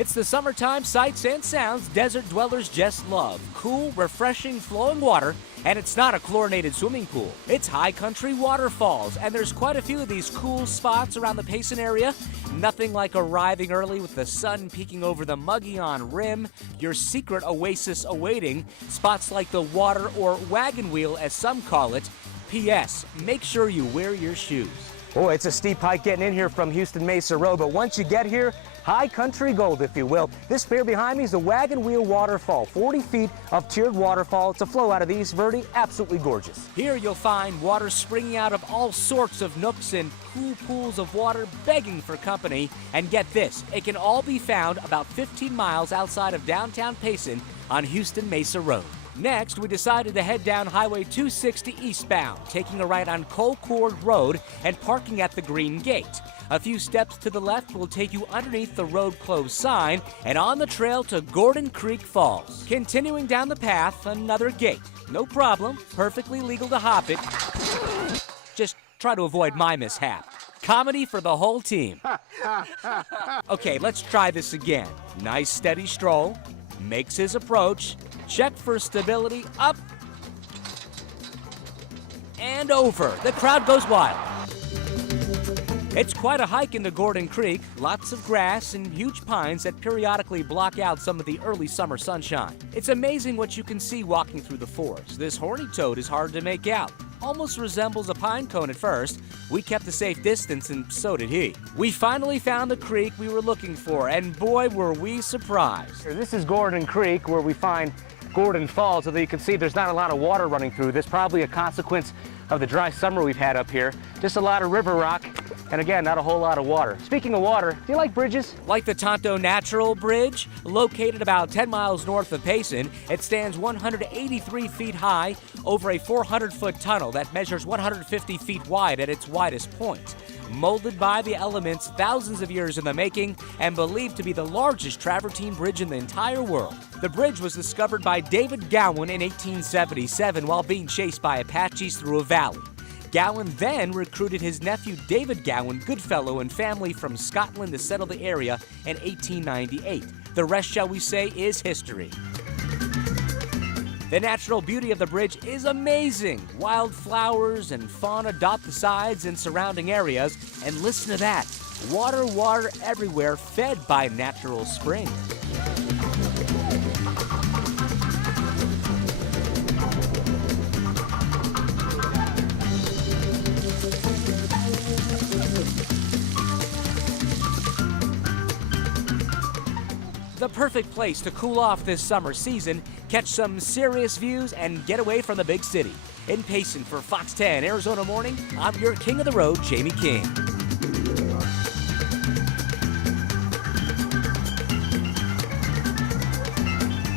It's the summertime sights and sounds desert dwellers just love. Cool, refreshing, flowing water, and it's not a chlorinated swimming pool. It's high country waterfalls, and there's quite a few of these cool spots around the Payson area. Nothing like arriving early with the sun peeking over the Muggy-on rim, your secret oasis awaiting, spots like the water or wagon wheel as some call it. P.S. Make sure you wear your shoes. Oh, it's a steep hike getting in here from Houston Mesa Road, but once you get here, high country gold, if you will. This pier behind me is the Wagon Wheel Waterfall, 40 feet of tiered waterfall. It's a flow out of the East Verde, absolutely gorgeous. Here you'll find water springing out of all sorts of nooks and cool pools of water begging for company. And get this, it can all be found about 15 miles outside of downtown Payson on Houston Mesa Road. Next, we decided to head down Highway 260 eastbound, taking a right on Colcord Road and parking at the Green Gate. A few steps to the left will take you underneath the road closed sign and on the trail to Gordon Creek Falls. Continuing down the path, another gate. No problem, perfectly legal to hop it. Just try to avoid my mishap. Comedy for the whole team. Okay, let's try this again. Nice steady stroll, makes his approach, check for stability, up and over. The crowd goes wild. It's quite a hike into Gordon Creek, lots of grass and huge pines that periodically block out some of the early summer sunshine. It's amazing what you can see walking through the forest. This horny toad is hard to make out. Almost resembles a pine cone at first. We kept a safe distance and so did he. We finally found the creek we were looking for, and boy were we surprised. This is Gordon Creek, where we find Gordon Falls, although you can see there's not a lot of water running through this, probably a consequence of the dry summer we've had up here. Just a lot of river rock, and again, not a whole lot of water. Speaking of water, do you like bridges? Like the Tonto Natural Bridge, located about 10 miles north of Payson, it stands 183 feet high over a 400-foot tunnel that measures 150 feet wide at its widest point. Molded by the elements thousands of years in the making and believed to be the largest travertine bridge in the entire world. The bridge was discovered by David Gowan in 1877 while being chased by Apaches through a valley. Gowan then recruited his nephew David Gowan, Goodfellow, and family from Scotland to settle the area in 1898. The rest, shall we say, is history. The natural beauty of the bridge is amazing. Wildflowers and fauna dot the sides and surrounding areas. And listen to that. Water everywhere, fed by natural springs. The perfect place to cool off this summer season, catch some serious views, and get away from the big city. In Payson for Fox 10 Arizona Morning, I'm your king of the road, Jamie King.